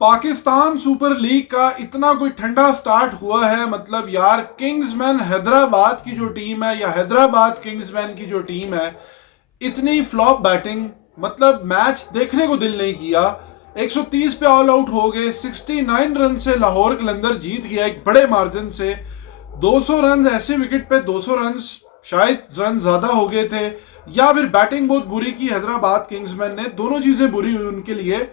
Pakistan super league का इतना कोई ठंडा स्टार्ट हुआ है, मतलब यार किंग्समैन हैदराबाद की जो टीम है या हैदराबाद किंग्समैन की जो टीम है, इतनी फ्लॉप बैटिंग, मतलब मैच देखने को दिल नहीं किया। 130 पे ऑल आउट हो गए, 69 रन से लाहौर कलंदर जीत गया एक बड़े मार्जिन से। 200 रन ऐसे विकेट पे, 200 रन शायद रन ज्यादा हो गए थे, या फिर बैटिंग बहुत बुरी की हैदराबाद किंग्समैन ने, दोनों चीजें बुरी हुई उनके लिए।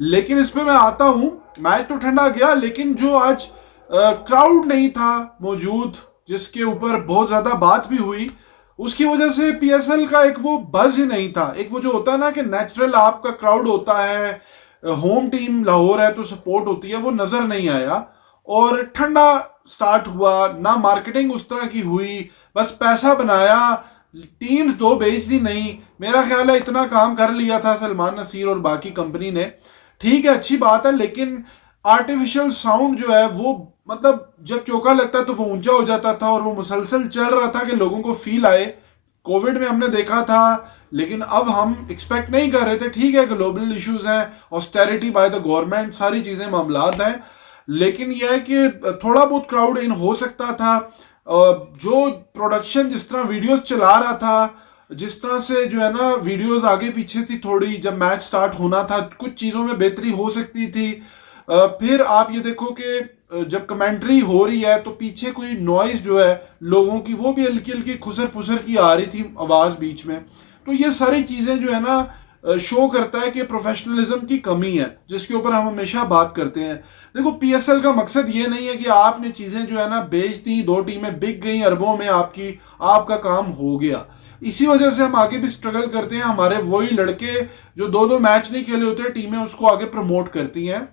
लेकिन इसमें मैं आता हूं, मैच तो ठंडा गया, लेकिन जो आज क्राउड नहीं था मौजूद, जिसके ऊपर बहुत ज्यादा बात भी हुई, उसकी वजह से पीएसएल का एक वो बज ही नहीं था। एक वो जो होता है ना कि नेचुरल आपका क्राउड होता है, होम टीम लाहौर है तो सपोर्ट होती है, वो नजर नहीं आया। और ठंडा स्टार्ट हुआ ना, मार्केटिंग उस तरह की हुई, बस पैसा बनाया, टीम दो बेच दी नहीं। मेरा ख्याल है इतना काम कर लिया था सलमान नसीर और बाकी कंपनी ने, ठीक है अच्छी बात है, लेकिन आर्टिफिशियल साउंड जो है वो, मतलब जब चौका लगता है तो वो ऊंचा हो जाता था और वो मुसलसल चल रहा था कि लोगों को फील आए। कोविड में हमने देखा था, लेकिन अब हम एक्सपेक्ट नहीं कर रहे थे। ठीक है ग्लोबल इश्यूज हैं, ऑस्टेरिटी बाय द गवर्नमेंट, सारी चीजें मामलात हैं, लेकिन यह है कि थोड़ा बहुत क्राउड इन हो सकता था। जो प्रोडक्शन जिस तरह वीडियोस चला रहा था, जिस तरह से जो है ना वीडियोस आगे पीछे थी थोड़ी, जब मैच स्टार्ट होना था कुछ चीज़ों में बेहतरी हो सकती थी। फिर आप ये देखो कि जब कमेंट्री हो रही है तो पीछे कोई नॉइज जो है लोगों की, वो भी हल्की हल्की खुसर फुसर की आ रही थी आवाज़ बीच में। तो ये सारी चीज़ें जो है ना शो करता है कि प्रोफेशनलिज्म की कमी है, जिसके ऊपर हम हमेशा बात करते हैं। देखो पीएसएल का मकसद ये नहीं है कि आपने चीज़ें जो है ना बेच दी, दो टीमें बिक गई अरबों में, आपका काम हो गया। इसी वजह से हम आगे भी स्ट्रगल करते हैं। हमारे वही लड़के जो दो दो मैच नहीं खेले होते, टीमें उसको आगे प्रमोट करती हैं।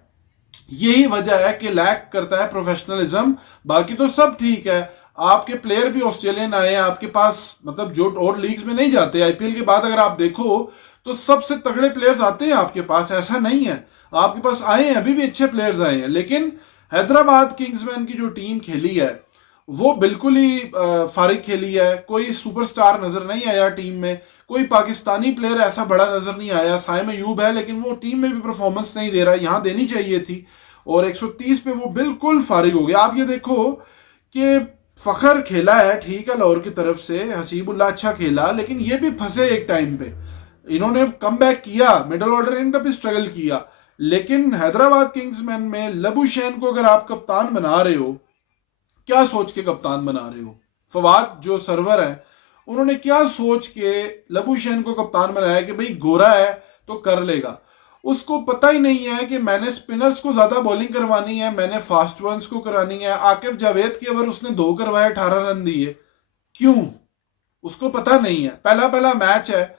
यही वजह है कि लैक करता है प्रोफेशनलिज्म। बाकी तो सब ठीक है, आपके प्लेयर भी ऑस्ट्रेलियन आए हैं आपके पास, मतलब जो और लीग्स में नहीं जाते। आईपीएल के बाद अगर आप देखो तो सबसे तगड़े प्लेयर्स आते हैं आपके पास, ऐसा नहीं है। आपके पास आए हैं, अभी भी अच्छे प्लेयर्स आए हैं, लेकिन हैदराबाद किंग्समैन की जो टीम खेली है वो बिल्कुल ही फारिग खेली है। कोई सुपरस्टार नजर नहीं आया टीम में, कोई पाकिस्तानी प्लेयर ऐसा बड़ा नजर नहीं आया। साइम अयूब है, लेकिन वो टीम में भी परफॉर्मेंस नहीं दे रहा, यहां देनी चाहिए थी। और 130 पे वो बिल्कुल फारिग हो गया। आप ये देखो कि फखर खेला है, ठीक है लाहौर की तरफ से, हसीबुल्ला अच्छा खेला, लेकिन ये भी फंसे एक टाइम पे। इन्होंने कम बैक किया, मिडल ऑर्डर इनका भी स्ट्रगल किया, लेकिन हैदराबाद किंग्समैन में लबुशैन को अगर आप कप्तान बना रहे हो, क्या सोच के कप्तान बना रहे हो? फवाद जो सर्वर है, उन्होंने क्या सोच के लबुशैन को कप्तान बनाया कि भाई गोरा है तो कर लेगा। उसको पता ही नहीं है कि मैंने स्पिनर्स को ज्यादा बॉलिंग करवानी है, मैंने फास्ट वंस को करानी है। आकिफ जावेद की ओवर उसने दो करवाए, 18 रन दिए, क्यों? उसको पता नहीं है, पहला पहला मैच है।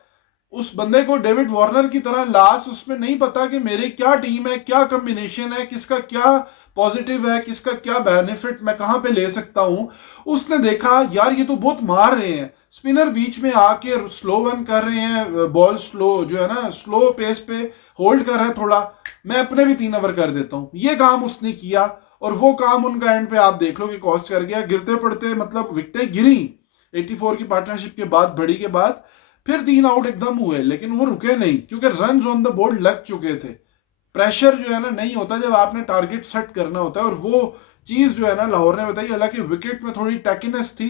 उस बंदे को डेविड वार्नर की तरह लास्ट उसमें नहीं पता कि मेरी क्या टीम है, क्या कॉम्बिनेशन है, किसका क्या पॉजिटिव है, किसका क्या बेनिफिट मैं कहां पे ले सकता हूं। उसने देखा यार ये तो बहुत मार रहे हैं, स्पिनर बीच में आके स्लो वन कर रहे हैं, बॉल स्लो जो है ना स्लो पेस पे होल्ड कर रहा है थोड़ा, मैं अपने भी 3 ओवर कर देता हूं। ये काम उसने किया, और वो काम उनका एंड पे आप देख लो कि कॉस्ट कर गया। गिरते पड़ते मतलब विकेटें गिरी 84 की पार्टनरशिप के बाद, बड़ी के बाद, फिर 3 आउट एकदम हुए, लेकिन वो रुके नहीं क्योंकि रन ऑन द बोर्ड लग चुके थे। प्रेशर जो है ना नहीं होता जब आपने टारगेट सेट करना होता है, और वो चीज जो है ना लाहौर ने बताई। हालांकि विकेट में थोड़ी टैकीनेस थी,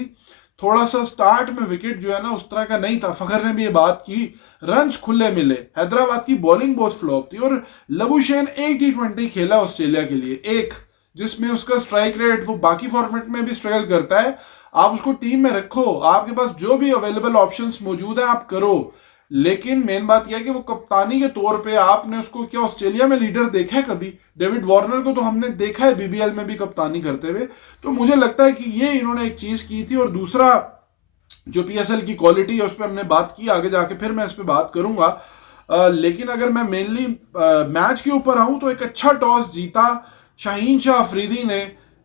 थोड़ा सा स्टार्ट में विकेट जो है ना उस तरह का नहीं था, फखर ने भी ये बात की। रन्स खुले मिले, हैदराबाद की बॉलिंग बहुत फ्लॉप थी। और लबुशैन एक T20 खेला ऑस्ट्रेलिया के लिए, एक, जिसमें उसका स्ट्राइक रेट, वो बाकी फॉर्मेट में भी स्ट्रगल करता है। आप उसको टीम में रखो, आपके पास जो भी अवेलेबल ऑप्शंस मौजूद है आप करो, लेकिन मेन बात यह है कि वो कप्तानी के तौर पे आपने उसको, क्या ऑस्ट्रेलिया में लीडर देखा है कभी? डेविड वार्नर को तो हमने देखा है बीबीएल में भी कप्तानी करते हुए। तो मुझे लगता है कि ये इन्होंने एक चीज की थी। और दूसरा, जो पीएसएल की क्वालिटी है उस पर हमने बात की, आगे जाके फिर मैं इस पर बात करूंगा। लेकिन अगर मैं मेनली मैच के ऊपर आऊं तो एक अच्छा टॉस जीता शाहीन शाह अफरीदी ने,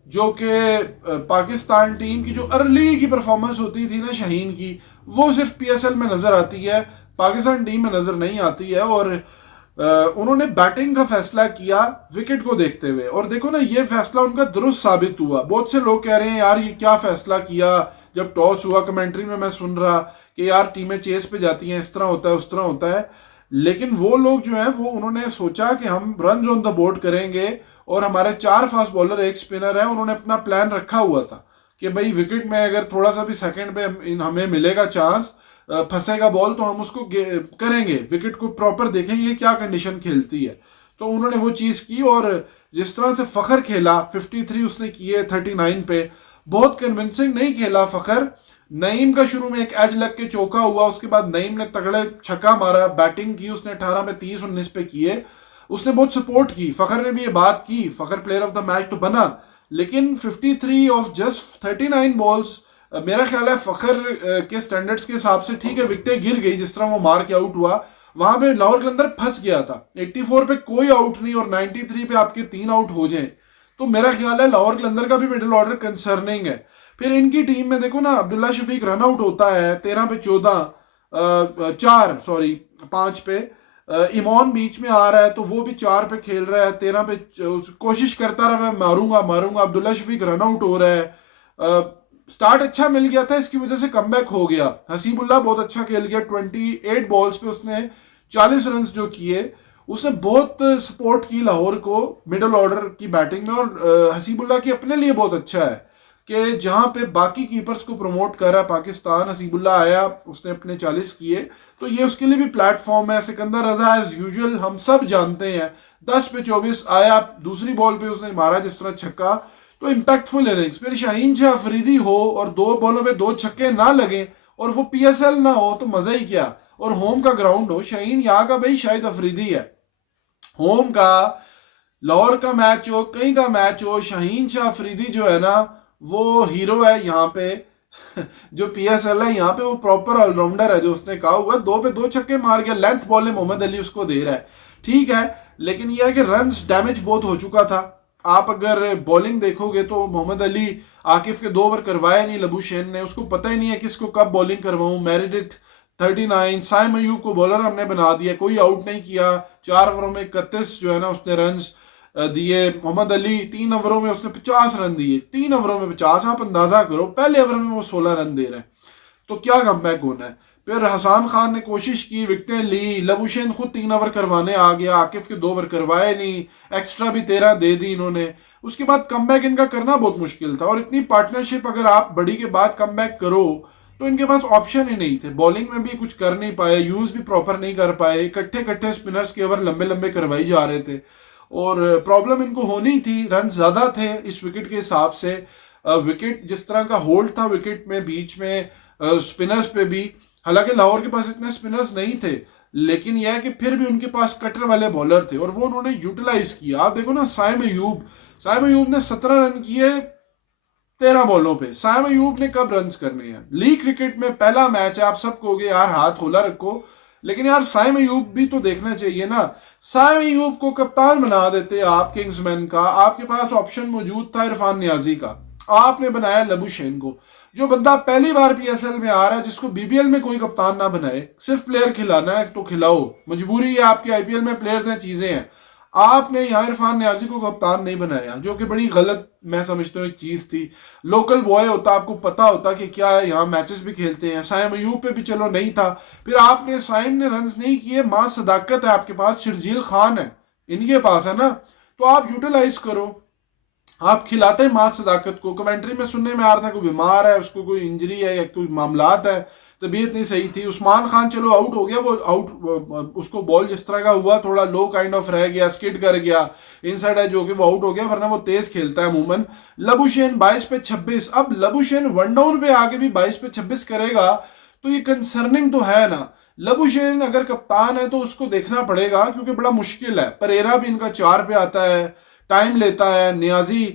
जो कि पाकिस्तान टीम की जो अर्ली की परफॉर्मेंस होती थी ना शाहीन की, वो सिर्फ पीएसएल में नजर आती है, पाकिस्तान टीम में नजर नहीं आती है। और उन्होंने बैटिंग का फैसला किया विकेट को देखते हुए, और देखो ना ये फैसला उनका दुरुस्त साबित हुआ। बहुत से लोग कह रहे हैं यार ये क्या फैसला किया, जब टॉस हुआ कमेंट्री में मैं सुन रहा कि यार टीमें चेस पे जाती हैं, इस तरह होता है उस तरह होता है। लेकिन वो लोग जो है वो उन्होंने सोचा कि हम रन ऑन द बोर्ड करेंगे, और हमारे 4 फास्ट बॉलर एक स्पिनर है, उन्होंने अपना प्लान रखा हुआ था कि भाई विकेट में अगर थोड़ा सा भी सेकंड पे हमें मिलेगा चांस, फंसेगा बॉल, तो हम उसको करेंगे, विकेट को प्रॉपर देखेंगे क्या कंडीशन खेलती है। तो उन्होंने वो चीज़ की, और जिस तरह से फ़खर खेला, 53 उसने किए 39 पे, बहुत कन्विंसिंग नहीं खेला फ़खर। नईम का शुरू में एक एज लग के चौका हुआ, उसके बाद नईम ने तगड़े छक्का मारा, बैटिंग की उसने 18 में 30 19 पे किए, उसने बहुत सपोर्ट की। फ़खर ने भी ये बात की, Fakhar player of the match तो बना, लेकिन 53 ऑफ जस्ट 39 बॉल्स, मेरा ख्याल है फ़खर के स्टैंडर्ड्स के हिसाब से ठीक है, विकेटें गिर गई जिस तरह वो मार के आउट हुआ, वहां पे लाहौर कलंदर फंस गया था। 84 पे कोई आउट नहीं और 93 पे आपके 3 आउट हो जाए, तो मेरा ख्याल है लाहौर कलंदर का भी मिडिल ऑर्डर कंसर्निंग है। फिर इनकी टीम में देखो ना, अब्दुल्ला शफीक रन आउट होता है 13 पे 14, 4 सॉरी 5 पे, इमॉन बीच में आ रहा है तो वो भी 4 पे खेल रहा है, 13 पे कोशिश करता रहा मैं मारूंगा मारूंगा, अब्दुल्ला शफीक रन आउट हो रहा है। स्टार्ट अच्छा मिल गया था, इसकी वजह से कमबैक हो गया। हसीबुल्ला बहुत अच्छा खेल गया, 28 बॉल्स पे उसने 40 रन जो किए, उसने बहुत सपोर्ट की लाहौर को मिडिल ऑर्डर की बैटिंग में। और हसीबुल्ला की अपने लिए बहुत अच्छा है कि जहां पे बाकी कीपर्स को प्रमोट कर रहा पाकिस्तान, हसीबुल्ला आया, उसने अपने 40 किए, तो ये उसके लिए भी प्लेटफॉर्म है। सिकंदर रजा एज यूजुअल हम सब जानते हैं, 10 पे 24 आया, दूसरी बॉल पे उसने मारा जिस तरह छक्का, तो इम्पैक्टफुल इनिंग्स। फिर शाहीन शाह अफरीदी हो और 2 बॉलों में 2 छक्के ना लगे और वो पीएसएल ना हो तो मजा ही क्या, और होम का ग्राउंड हो। शाहीन यहाँ का भाई शाहिद अफरीदी है, होम का, लाहौर का मैच हो, कहीं का मैच हो, शाहीन शाह अफरीदी जो है ना वो हीरो है यहाँ पे। जो पीएसएल है यहाँ पे वो प्रॉपर ऑलराउंडर है, जो उसने कहा हुआ 2 पे 2 छक्के मार के लेंथ बॉल है, मोहम्मद अली उसको दे रहा है, ठीक है। लेकिन यह है कि रन्स डैमेज बहुत हो चुका था। आप अगर बॉलिंग देखोगे तो मोहम्मद अली आकिफ के 2 ओवर करवाए नहीं लबुशेन ने, उसको पता ही नहीं है किसको कब बॉलिंग करवाऊं। मेरिडिथ 39, साइम अयूब को बॉलर हमने बना दिया, कोई आउट नहीं किया, 4 ओवरों में 31 जो है ना उसने रन्स दिए। मोहम्मद अली 3 ओवरों में उसने 50 रन दिए, 3 ओवरों में 50, आप अंदाजा करो पहले ओवर में वो 16 रन दे रहे हैं, तो क्या कमबैक होना है। फिर हसान खान ने कोशिश की, विकेटें ली, लबुशेन खुद 3 ओवर करवाने आ गया, आकिफ के 2 ओवर करवाए नहीं, एक्स्ट्रा भी 13 दे दी इन्होंने। उसके बाद कमबैक इनका करना बहुत मुश्किल था, और इतनी पार्टनरशिप अगर आप बड़ी के बाद कमबैक करो तो इनके पास ऑप्शन ही नहीं थे। बॉलिंग में भी कुछ कर नहीं पाए, यूज भी प्रॉपर नहीं कर पाए, इकट्ठे इकट्ठे स्पिनर्स के ओवर लंबे लंबे करवाई जा रहे थे, और प्रॉब्लम इनको होनी थी, रन ज्यादा थे इस विकेट के हिसाब से। विकेट जिस तरह का होल्ड था विकेट में बीच में, स्पिनर्स पे भी, हालांकि लाहौर के पास इतने स्पिनर्स नहीं थे, लेकिन यह है कि फिर भी उनके पास कटर वाले बॉलर थे और वो उन्होंने यूटिलाइज किया। आप देखो ना, साइम अयूब ने 17 रन किए 13 बॉलों पे। साइम अयूब ने कब रन करने हैं, लीग क्रिकेट में पहला मैच है, आप सब कहोगे यार हाथ होला रखो, लेकिन यार साइम अयूब भी तो देखना चाहिए ना। साइम अयूब को कप्तान बना देते आप किंग्समैन का, आपके पास ऑप्शन मौजूद था इरफान नियाजी का, आपने बनाया लबुशेन को। जो बंदा पहली बार पीएसएल में आ रहा है, जिसको बीबीएल में कोई कप्तान ना बनाए, सिर्फ प्लेयर खिलाना है तो खिलाओ, मजबूरी है आपके, आईपीएल में प्लेयर्स हैं, चीजें हैं, आपने यहाँ इरफान नियाजी को कप्तान नहीं बनाया, जो कि बड़ी गलत मैं समझता हूँ एक चीज थी। लोकल बॉय होता, आपको पता होता कि क्या है, यहाँ मैचेस भी खेलते हैं। साइम अयूब पे भी चलो नहीं था, फिर आपने, साइम ने रन नहीं किए, मां सदाकत है आपके पास, शर्जील खान है इनके पास है ना, तो आप यूटिलाइज करो। आप खिलाते हैं मां सदाकत को, कमेंट्री में सुनने में आ रहा था कोई बीमार है, उसको कोई इंजरी है या कोई मामलात है, तबीयत नहीं सही थी। उस्मान खान चलो आउट हो गया, वो आउट, उसको बॉल जिस तरह का हुआ थोड़ा लो काइंड ऑफ रह गया, स्किड कर गया, इनसाइड है जो कि वो आउट हो गया, वरना वो तेज खेलता है अमूमन। लबुशेन 22 पे 26, अब लबुशेन वन डाउन पे आके भी 22 पे 26 करेगा तो ये कंसर्निंग तो है ना। लबुशेन अगर कप्तान है तो उसको देखना पड़ेगा, क्योंकि बड़ा मुश्किल है। परेरा भी इनका 4 पे आता है, टाइम लेता है। नियाजी,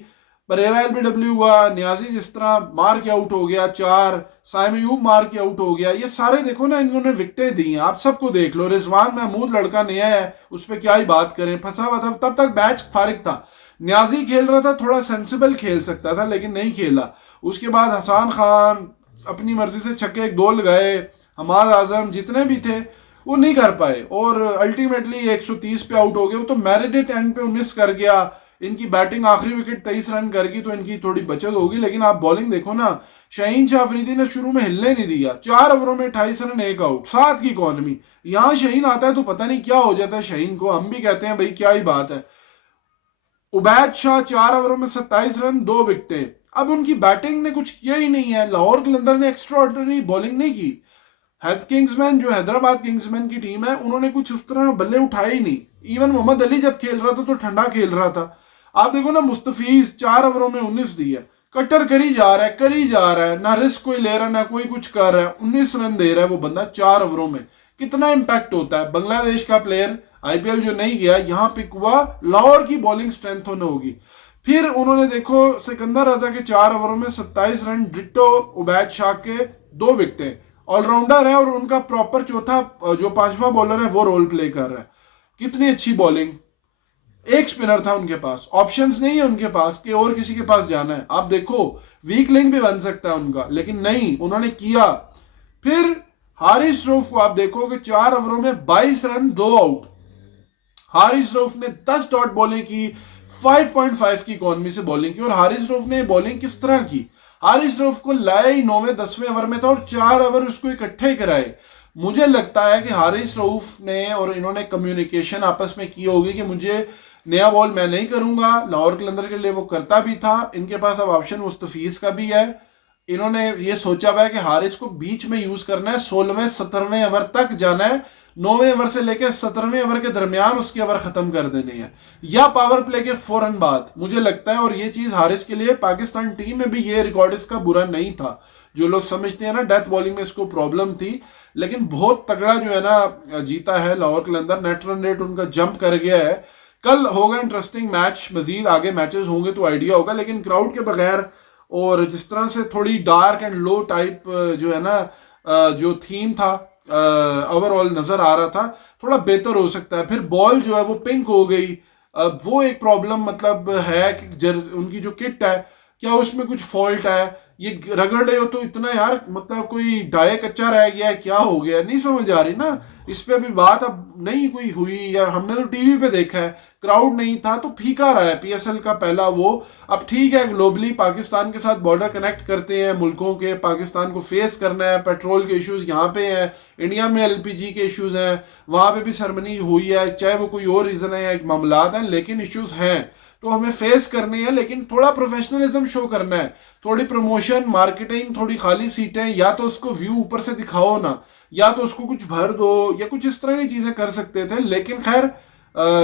परेरा एलबीडब्ल्यू हुआ, नियाजी जिस तरह मार के आउट हो गया 4, साइम अयूब मार के आउट हो गया, ये सारे देखो ना इन्होंने विकेटें दी हैं, आप सबको देख लो। रिजवान महमूद लड़का नया है, उस पर क्या ही बात करें, फंसा हुआ था, तब तक मैच फारिग था। नियाजी खेल रहा था, थोड़ा सेंसिबल खेल सकता था लेकिन नहीं खेला। उसके बाद हसान खान अपनी मर्जी से छक्के 1-2 लगाए, हमाद आजम जितने भी थे वो नहीं कर पाए, और अल्टीमेटली 130 पे आउट हो गए। वो तो मैरिडेट एंड पे 19 कर गया, इनकी बैटिंग आखिरी विकेट 23 रन कर गई तो इनकी थोड़ी बचत होगी, लेकिन आप बॉलिंग देखो ना, शाहीन शाह अफरीदी ने शुरू में हिलने नहीं दिया, 4 ओवरों में 28 रन, 1 आउट, 7 की इकॉनमी। यहां शाहीन आता है तो पता नहीं क्या हो जाता है शाहीन को, हम भी कहते हैं भाई क्या ही बात है। उबैद शाह 4 ओवरों में 27 रन, 2 विकेटें। अब उनकी बैटिंग ने कुछ किया ही नहीं है, लाहौर कलंदर ने एक्स्ट्रा ऑर्डिनरी बॉलिंग नहीं की। किंग्समैन जो हैदराबाद किंग्समैन की टीम है, उन्होंने कुछ उस तरह बल्ले उठाए ही नहीं। इवन मोहम्मद अली जब खेल रहा था तो ठंडा खेल रहा था। आप देखो ना, मुस्तफीज 4 ओवरों में 19 दिया, कटर करी जा रहा है, ना रिस्क कोई ले रहा है ना कोई कुछ कर रहा है, 19 रन दे रहा है वो बंदा 4 ओवरों में। कितना इंपैक्ट होता है। बांग्लादेश का प्लेयर आईपीएल जो नहीं गया, यहां पिक हुआ, लाहौर की बॉलिंग स्ट्रेंथ होने होगी। फिर उन्होंने देखो सिकंदर रजा के 4 ओवरों में 27 रन, डिट्टो उबैद शाह के 2 विकेटें। ऑलराउंडर है और उनका प्रॉपर चौथा जो 5वां बॉलर है वो रोल प्ले कर रहा है। कितनी अच्छी बॉलिंग। एक स्पिनर था उनके पास, ऑप्शंस नहीं है उनके पास कि और किसी के पास जाना है। आप देखो वीक लिंक भी बन सकता है उनका, लेकिन नहीं, उन्होंने किया। फिर हारिस रऊफ को आप देखो कि 4 ओवरों में 22 रन, 2 आउट। हारिस रऊफ ने 10 डॉट बॉलिंग की, 5.5 की इकॉनमी से बॉलिंग की। और हारिस रऊफ ने बॉलिंग किस तरह की, हारिस रऊफ को लाया ही 9वें 10वें ओवर में था और 4 ओवर उसको इकट्ठे कराए। मुझे लगता है कि हारिस रऊफ ने और इन्होंने कम्युनिकेशन आपस में की होगी कि मुझे नया बॉल मैं नहीं करूंगा। लाहौर कलंदर के लिए वो करता भी था। इनके पास अब ऑप्शन मुस्तफीज का भी है। इन्होंने ये सोचा हुआ है कि हारिस को बीच में यूज करना है, 16वें 17वें ओवर तक जाना है, 9वें ओवर से लेकर 17वें ओवर के दरमियान उसके ओवर खत्म कर देने हैं, या पावर प्ले के फौरन बाद, मुझे लगता है। और ये चीज हारिस के लिए, पाकिस्तान टीम में भी ये रिकॉर्ड इसका बुरा नहीं था। जो लोग समझते हैं ना डेथ बॉलिंग में इसको प्रॉब्लम थी, लेकिन बहुत तगड़ा जो है ना जीता है लाहौर कलंदर। नेट रन रेट उनका जंप कर गया है। कल होगा इंटरेस्टिंग मैच, मजीद आगे मैचेस होंगे तो आइडिया होगा। लेकिन क्राउड के बगैर और जिस तरह से थोड़ी डार्क एंड लो टाइप जो है ना जो थीम था ओवरऑल नजर आ रहा था, थोड़ा बेहतर हो सकता है। फिर बॉल जो है वो पिंक हो गई, वो एक प्रॉब्लम मतलब है कि उनकी जो किट है क्या उसमें कुछ फॉल्ट है। ये रगड़े हो तो इतना यार, मतलब कोई डाई कच्चा रह गया है, क्या हो गया, नहीं समझ आ रही ना। इस पे अभी बात अब नहीं कोई हुई, या हमने तो टीवी पे देखा है, क्राउड नहीं था तो फीका रहा है पीएसएल का पहला वो। अब ठीक है, ग्लोबली पाकिस्तान के साथ बॉर्डर कनेक्ट करते हैं मुल्कों के, पाकिस्तान को फेस करना है, पेट्रोल के इश्यूज यहाँ पे हैं, इंडिया में एलपीजी के इश्यूज हैं, वहां पे भी सेरेमनी हुई है, चाहे वो कोई और रीजन है या मामलात हैं, लेकिन इश्यूज हैं तो हमें फेस करने हैं। लेकिन थोड़ा प्रोफेशनलिज्म शो करना है, थोड़ी प्रमोशन, मार्केटिंग, थोड़ी खाली सीटें, या तो उसको व्यू ऊपर से दिखाओ ना, या तो उसको कुछ भर दो, या कुछ इस तरह की चीजें कर सकते थे। लेकिन खैर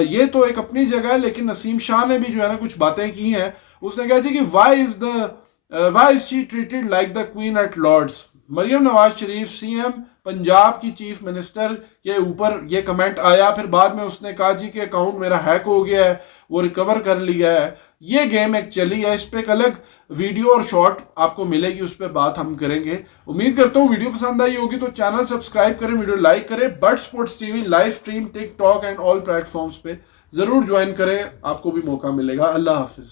ये तो एक अपनी जगह है। लेकिन नसीम शाह ने भी जो है ना कुछ बातें की हैं। उसने कहा कि why is she treated like the queen at Lords. Maryam Nawaz Sharif CM Punjab की चीफ मिनिस्टर के ऊपर ये कमेंट आया। फिर बाद में उसने कहा जी कि अकाउंट मेरा हैक हो गया है, वो रिकवर कर लिया है। ये गेम एक चली है, इस पे एक अलग वीडियो और शॉर्ट आपको मिलेगी, उस पर बात हम करेंगे। उम्मीद करता हूँ वीडियो पसंद आई होगी, तो चैनल सब्सक्राइब करें, वीडियो लाइक करें। But sports TV live stream TikTok and all platforms पे जरूर ज्वाइन करें, आपको भी मौका मिलेगा। अल्लाह हाफिज।